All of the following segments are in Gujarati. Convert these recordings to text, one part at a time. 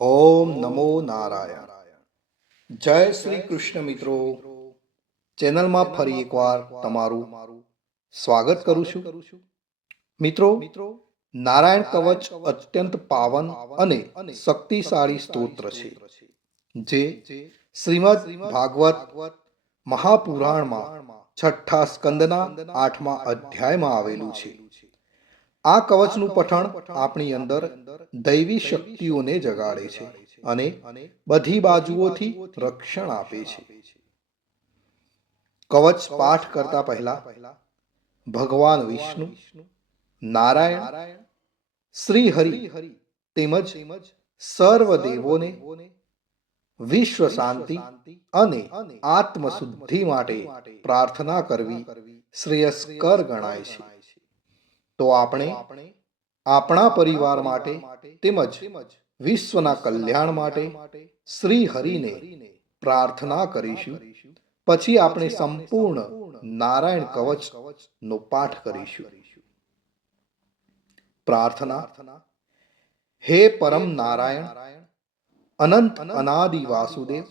ઓમ નમો નારાયણ. જય શ્રી કૃષ્ણ મિત્રો. ચેનલમાં ફરી એકવાર તમારું સ્વાગત કરું છું. મિત્રો, નારાયણ કવચ અત્યંત પાવન અને શક્તિશાળી સ્તોત્ર છે, જે શ્રીમદ ભાગવત મહાપુરાણમાં છઠ્ઠા સ્કંદના 8મા અધ્યાયમાં આવેલું છે. આ કવચનું પઠણ આપણી અંદર દૈવી શક્તિઓને જગાડે છે અને બધી બાજુઓથી રક્ષણ આપે છે. કવચ પાઠ કરતા પહેલા ભગવાન વિષ્ણુ, નારાયણ, શ્રી હરિ તેમજ સર્વ દેવોને વિશ્વ શાંતિ અને આત્મશુદ્ધિ માટે પ્રાર્થના કરવી શ્રેયસ્કર ગણાય છે. તો આપણે આપણા પરિવાર માટે તેમજ વિશ્વના કલ્યાણ માટે શ્રી હરિને પ્રાર્થના કરીશું. પછી આપણે સંપૂર્ણ નારાયણ કવચ નો પાઠ કરીશું. પ્રાર્થના. હે પરમ નારાયણ, અનંત અનાદિ વાસુદેવ,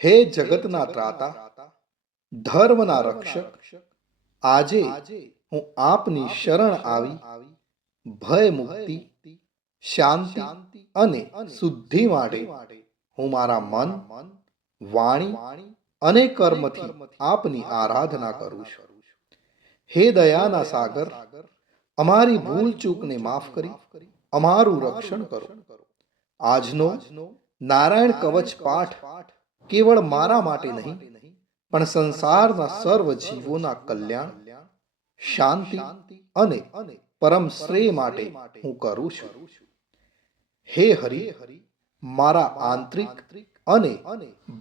હે જગતના ત્રાતા, ધર્મના રક્ષક, આજે હું આપની શરણ આવી ભય મુક્તિ, શાંતિ અને શુદ્ધિ માટે હું મારા મન, વાણી અને કર્મથી આપની આરાધના કરું છું. હે દયાના સાગર, અમારી ભૂલ ચૂકને માફ કરી અમારું રક્ષણ કરો. આજનો નારાયણ કવચ પાઠ કેવળ મારા માટે નહીં, પણ સંસારના સર્વ જીવોના કલ્યાણ, શાંતિ અને પરમ શ્રેય માટે હું કરું છું. હે હરિ, મારા આંતરિક અને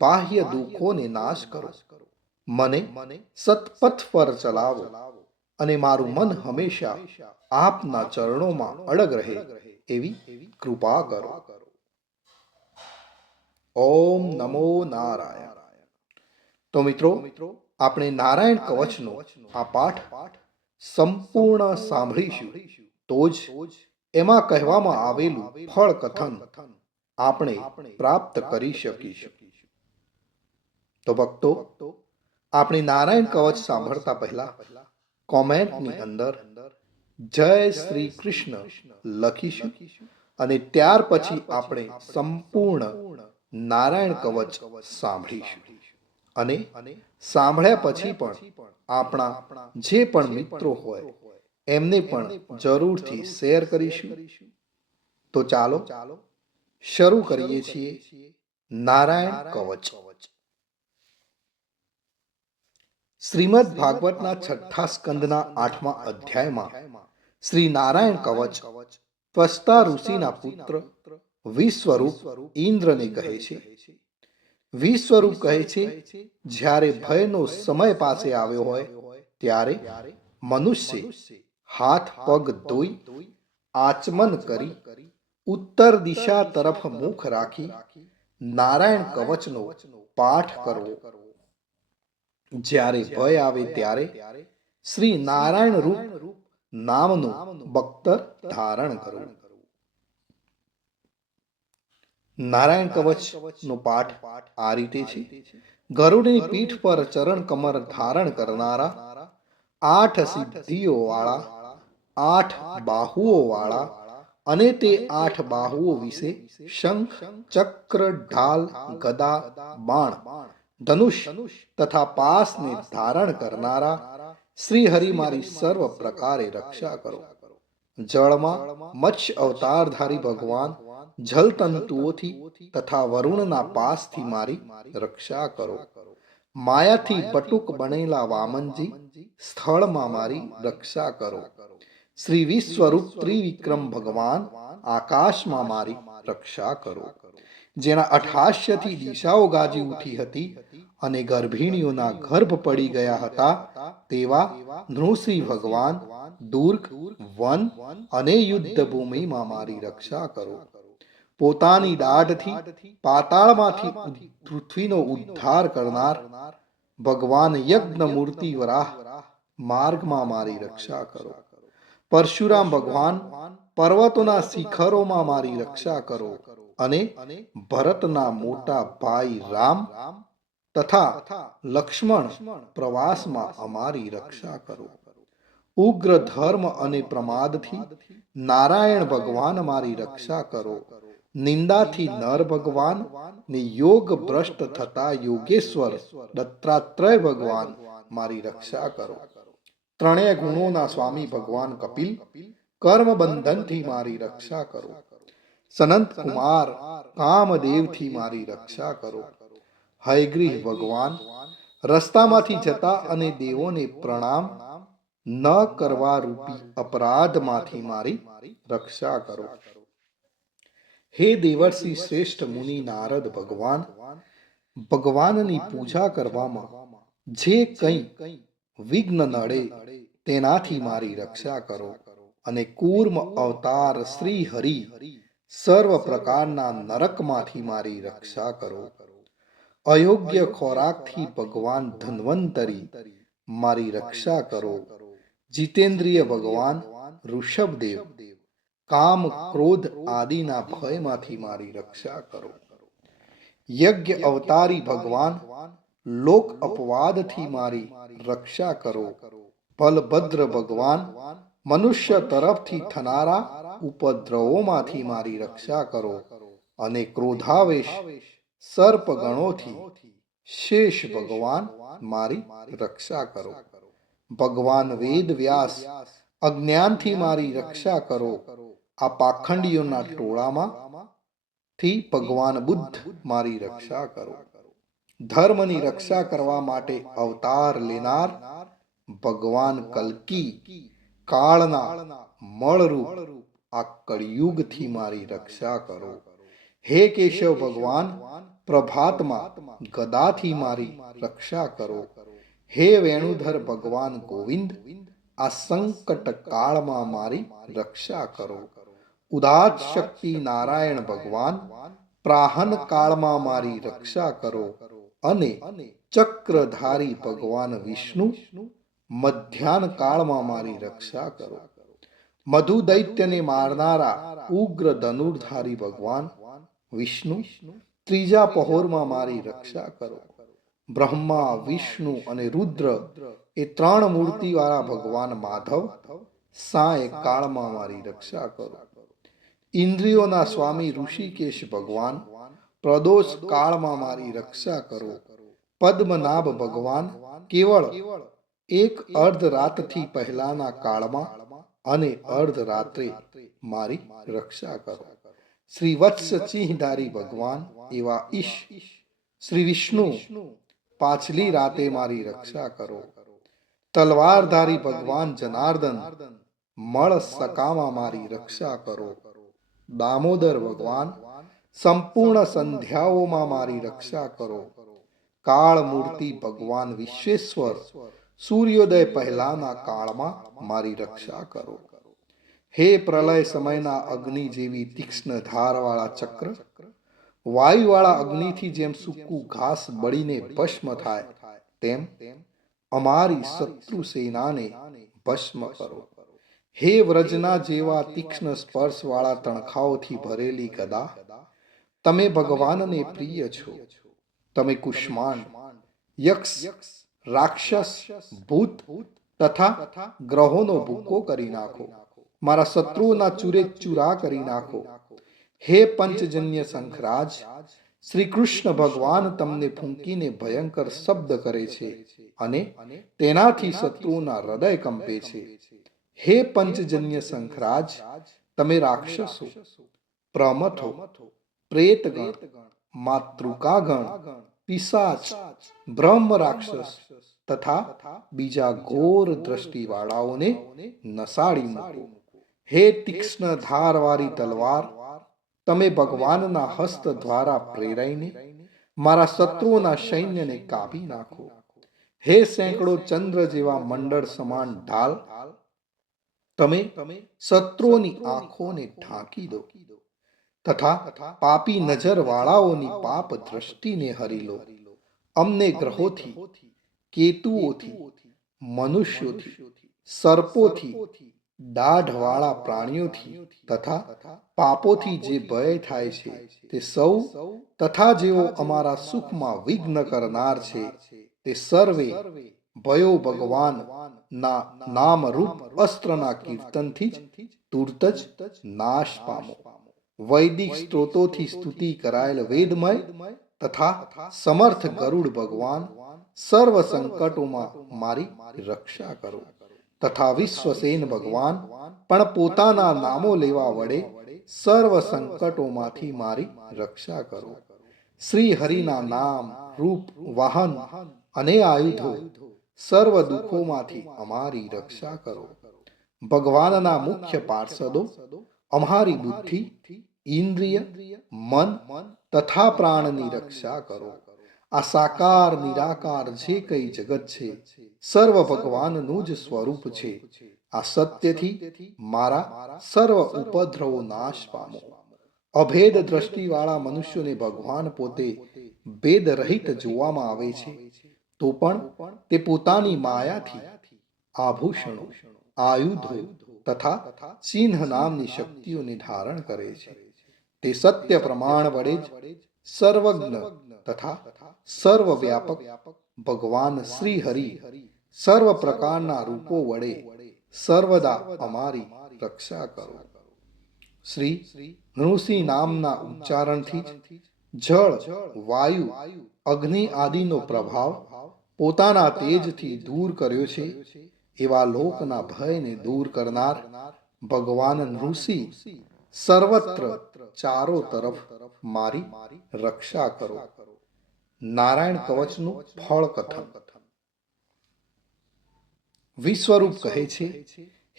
બાહ્ય દુઃખોને નાશ કરો. મને સતપથ પર ચલાવો અને મારું મન હંમેશા આપના ચરણોમાં અડગ રહે એવી કૃપા કરો. ઓમ નમો નારાયણ. તો મિત્રો, આપણે નારાયણ કવચનો આ પાઠ સંપૂર્ણ સાંભળીશું, તો જ એમાં કહેવામાં આવેલું ફળ કથન આપણે પ્રાપ્ત કરી શકીશું. તો ભક્તો, આપણે નારાયણ કવચ સાંભળતા પહેલા કોમેન્ટની અંદર જય શ્રી કૃષ્ણ લખીશું અને ત્યાર પછી આપણે સંપૂર્ણ નારાયણ કવચ સાંભળીશું. અને સાંભળ્યા પછી પણ આપણા જે પણ મિત્રો હોય એમને પણ જરૂરથી શેર કરીશું. તો ચાલો શરૂ કરીએ છીએ નારાયણ કવચ. શ્રીમદ ભાગવતના છઠ્ઠા સ્કંદના 8મા અધ્યાયમાં શ્રી નારાયણ કવચ ત્વષ્ટા ઋષિના પુત્ર વિશ્વરૂપ ઇન્દ્રને કહે છે. વિશ્વરૂપ કહે છે, જ્યારે ભયનો સમય પાસે આવ્યો હોય ત્યારે મનુષ્ય હાથ પગ ધોઈ આચમન કરી ઉત્તર દિશા તરફ મુખ રાખી નારાયણ કવચનો પાઠ કરવો. જ્યારે ભય આવે ત્યારે શ્રી નારાયણ રૂપ નામનું બખ્તર ધારણ કરવું. નારાયણ કવચ નો પાઠ આ રીતે છે. ગરુડની પીઠ પર ચરણ કમર ધારણ કરનારા, 8 સિદ્ધિઓ વાળા, 8 બાહુઓ વાળા અને તે 8 બાહુઓ વિશે શંખ, ચક્ર, ઢાલ, ગદા, બાણ, ધનુષ તથા પાસને ધારણ કરનારા શ્રી હરિ મારી સર્વ પ્રકારે રક્ષા કરો. જળમાં મત્સ્ય અવતારધારી ભગવાન જલતંતુઓથી તથા વરુણના પાસથી મારી રક્ષા કરો. માયાથી બટુક બનેલા વામનજી સ્થળમાં મારી રક્ષા કરો. શ્રી વિશ્વરૂપ ત્રિવિક્રમ ભગવાન આકાશમાં મારી રક્ષા કરો. જેના અઠાસ્યથી દિશાઓ ગાજી ઉઠી હતી અને ગર્ભિણીઓના ગર્ભ પડી ગયા હતા, તેવા નૃસિંહ ભગવાન દુર્ગ, વન અને યુદ્ધ ભૂમિમાં મારી રક્ષા કરો. પોતાની દાઢથી પાતાળમાંથી પૃથ્વીનો ઉદ્ધાર કરનાર ભગવાન યજ્ઞ મૂર્તિ વરાહ માર્ગમાં મારી રક્ષા કરો. પરશુરામ ભગવાન પર્વતોના શિખરોમાં મારી રક્ષા કરો અને ભરતના મોટા ભાઈ રામ તથા લક્ષ્મણ પ્રવાસમાં અમારી રક્ષા કરો. ઉગ્ર ધર્મ અને પ્રમાદથી નારાયણ ભગવાન મારી રક્ષા કરો. નિંદાથી નર ભગવાન ને યોગ ભ્રષ્ટ થતા યોગેશ્વર દત્તાત્રેય ભગવાન મારી રક્ષા કરો. ત્રણેય ગુણોના સ્વામી ભગવાન કપિલ કર્મ બંધનથી મારી રક્ષા કરો. સનંત કુમાર કામદેવથી મારી રક્ષા કરો. હયગ્રીવ ભગવાન રસ્તામાંથી જતા અને દેવોને પ્રણામ ન કરવા રૂપી અપરાધમાંથી મારી રક્ષા કરો. હે દેવર્ષિ શ્રેષ્ઠ મુનિ નારદ ભગવાન, ભગવાનની પૂજા કરવામાં જે કંઈ વિઘ્ન નડે તેનાથી મારી રક્ષા કરો. અને કૂર્મ અવતાર શ્રી હરિ સર્વ પ્રકારના નરકમાંથી મારી રક્ષા કરો. અયોગ્ય ખોરાકથી ભગવાન ધન્વંતરી મારી રક્ષા કરો. જીતેન્દ્રિય ભગવાન ઋષભદેવ કામ ક્રોધ આદિના ભયમાંથી મારી રક્ષા કરો. યજ્ઞ અવતારી ભગવાન લોક અપવાદથી મારી રક્ષા કરો. બલભદ્ર ભગવાન મનુષ્ય તરફથી થનારા ઉપદ્રવોમાંથી મારી રક્ષા કરો. અને ક્રોધાવેશ સર્પગણોથી શેષ ભગવાન મારી રક્ષા કરો. ભગવાન વેદ વ્યાસ અજ્ઞાનથી મારી રક્ષા કરો. આ પાખંડીઓના ટોળામાં થી ભગવાન બુદ્ધ મારી રક્ષા કરો. ધર્મની રક્ષા કરવા માટે અવતાર લેનાર ભગવાન કલ્કી કાળના મળરૂપ આ કળિયુગથી મારી રક્ષા કરો. હે કેશવ ભગવાન પ્રભાતમાં ગદાથી મારી રક્ષા કરો. હે વેણુધર ભગવાન ગોવિંદ આ સંકટ કાળમાં મારી રક્ષા કરો. ઉદાત શક્તિ નારાયણ ભગવાન પ્રાહન કાળમાં મારી રક્ષા કરો. અને ચક્રધારી ભગવાન વિષ્ણુ મધ્યાહન કાળમાં મારી રક્ષા કરો. મધુ દૈત્યને મારનારા ઉગ્ર ધનુર્ધારી ભગવાન વિષ્ણુ ત્રીજા પહોરમાં મારી રક્ષા કરો. બ્રહ્મા વિષ્ણુ અને રુદ્ર એ ત્રણ મૂર્તિવાળા ભગવાન માધવ સાય કાળમાં મારી રક્ષા કરો. ઇન્દ્રિયોના સ્વામી ઋષિકેશ ભગવાન પ્રદોષ કાળમાં મારી રક્ષા કરો. પદ્મનાભ ભગવાન કેવળ એક અર્ધરાતથી પહેલાના કાળમાં અને અર્ધરાત્રે મારી રક્ષા કરો. શ્રી વત્સ સિંહધારી ભગવાન એવા ઈશ શ્રી વિષ્ણુ પાછલી રાતે મારી રક્ષા કરો. તલવારધારી ભગવાન જનાર્દન મળ સકામાં મારી રક્ષા કરો. દામોદર ભગવાન સંપૂર્ણ સંધ્યાઓમાં મારી રક્ષા કરો. કાળ મૂર્તિ ભગવાન વિશ્વેશ્વર સૂર્યોદય પહેલાના કાળમાં મારી રક્ષા કરો. હે પ્રલય સમયના અગ્નિ જેવી તીક્ષ્ણ ધારવાળા ચક્ર, વાયુવાળા અગ્નિથી જેમ સૂકું ઘાસ બળીને ભસ્મ થાય તેમ અમારી શત્રુ સેનાને ભસ્મ કરો. હે વ્રજના જેવા તીક્ષ્ણ સ્પર્શવાળા તણખાઓથી ભરેલી ગદા, તમે ભગવાનને પ્રિય છો. તમે કુષ્માંડ યક્ષ રાક્ષસ ભૂત તથા ગ્રહોનો ભૂકો કરી નાખો. મારા શત્રુઓના ચૂરે ચૂરા કરી નાખો. હે પંચજન્ય શંખરાજ, શ્રી કૃષ્ણ ભગવાન તમને ફૂંકીને ભયંકર શબ્દ કરે છે અને તેનાથી શત્રુઓના હૃદય કંપે છે. હે પંચજન્ય શંખરાજ, તમે રાક્ષસો, પ્રમથો, પ્રેતગણ, માતૃકાગણ, પિશાચ, બ્રહ્મ રાક્ષસ તથા બીજા ઘોર દ્રષ્ટિવાળાઓને નસાડી મૂકો. હે તીક્ષ્ણ ધારવાળી તલવાર, તમે ભગવાનના હસ્ત દ્વારા પ્રેરાઈને મારા શત્રુઓના સૈન્યને કાપી નાખો. હે સેંકડો ચંદ્ર જેવા મંડળ સમાન ઢાલ, તમે શત્રુઓની આંખોને ઢાંકી દો તથા પાપી નજરવાળાઓની પાપ દ્રષ્ટિને હરી લો. અમને ગ્રહોથી, કેતુઓથી, મનુષ્યોથી, સર્પોથી દાઢવાળા પ્રાણીઓથી તથા પાપોથી જે ભય થાય છે તે સૌ તથા જેઓ અમારા સુખમાં વિઘ્ન કરનાર છે તે સર્વે ભયો ભગવાન ના નામરૂપ અસ્ત્રના કીર્તનથી જ તુરત જ નાશ પામો. વૈદિક સ્ત્રોતોથી સ્તુતિ કરાયેલ વેદમય તથા સમર્થ ગરુડ ભગવાન સર્વ સંકટોમાં મારી રક્ષા કરો તથા વિશ્વસેન ભગવાન પણ પોતાના નામો લેવા વડે સર્વ સંકટોમાંથી મારી રક્ષા કરો. શ્રી હરિના નામ રૂપ વાહન અને આયુધો સર્વ દુઃખોમાંથી અમારી રક્ષા કરો. ભગવાનના મુખ્ય પાર્ષદો અમારી બુદ્ધિ ઇન્દ્રિય મન તથા પ્રાણની રક્ષા કરો. આ સાકાર નિરાકાર જે કઈ જગત છે સર્વ ભગવાનનું જ સ્વરૂપ છે. આ સત્યથી મારા સર્વ ઉપદ્રવો નાશ પામો. અભેદ દ્રષ્ટિવાળા મનુષ્યોને ભગવાન પોતે ભેદ રહિત જોવામાં આવે છે તો પણ તે પોતાની માયાથી આભૂષણો આયુધો તથા ચિહ્ન નામની શક્તિઓને ધારણ કરે છે. તે સત્ય પ્રમાણ વડે જ સર્વજ્ઞ તથા સર્વવ્યાપક ભગવાન શ્રી હરિ સર્વ પ્રકારના રૂપો વડે સર્વદા અમારી રક્ષા કરો. શ્રી નૃસિંહ નામના ઉચ્ચારણથી જળ વાયુ અગ્નિ આદિનો પ્રભાવ પોતાના તેજથી દૂર કર્યો છે એવા લોકના ભયને દૂર કરનાર ભગવાન નૃસિંહ સર્વત્ર ચારો તરફ મારી રક્ષા કરો. નારાયણ કવચનું ફળ કથન. વિશ્વરૂપ કહે છે,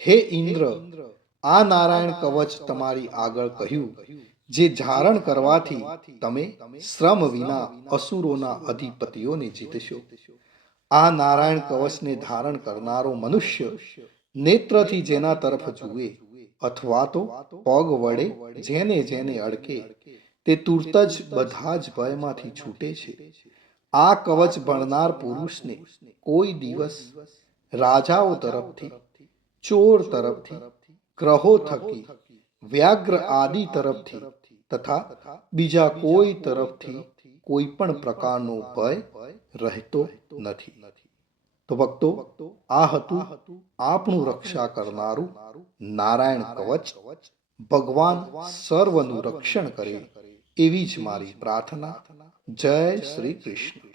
હે ઇન્દ્ર, આ નારાયણ કવચ તમારી આગળ કહ્યું જે ધારણ કરવાથી તમે શ્રમ વિના અસુરોના અધિપતિઓને જીતશો. આ નારાયણ કવચને ધારણ કરનારો મનુષ્ય નેત્રથી જેના તરફ જુએ અથવા તો પગ વડે જેને જેને અડકે તે તુરત જ બધા જ ભયમાંથી છૂટે છે. આ કવચ ભણનાર પુરુષને કોઈ દિવસ રાજાઓ તરફથી, ચોર તરફથી, ગ્રહો થકી, વ્યાઘ્ર આદિ તરફથી તથા બીજા કોઈ તરફથી કોઈ પણ પ્રકારનો ભય રહેતો નથી. તો ભક્તો, આ હતું આપણું રક્ષા કરનારું નારાયણ કવચ. ભગવાન સર્વનું રક્ષણ કરે એવી જ મારી પ્રાર્થના. જય શ્રી કૃષ્ણ.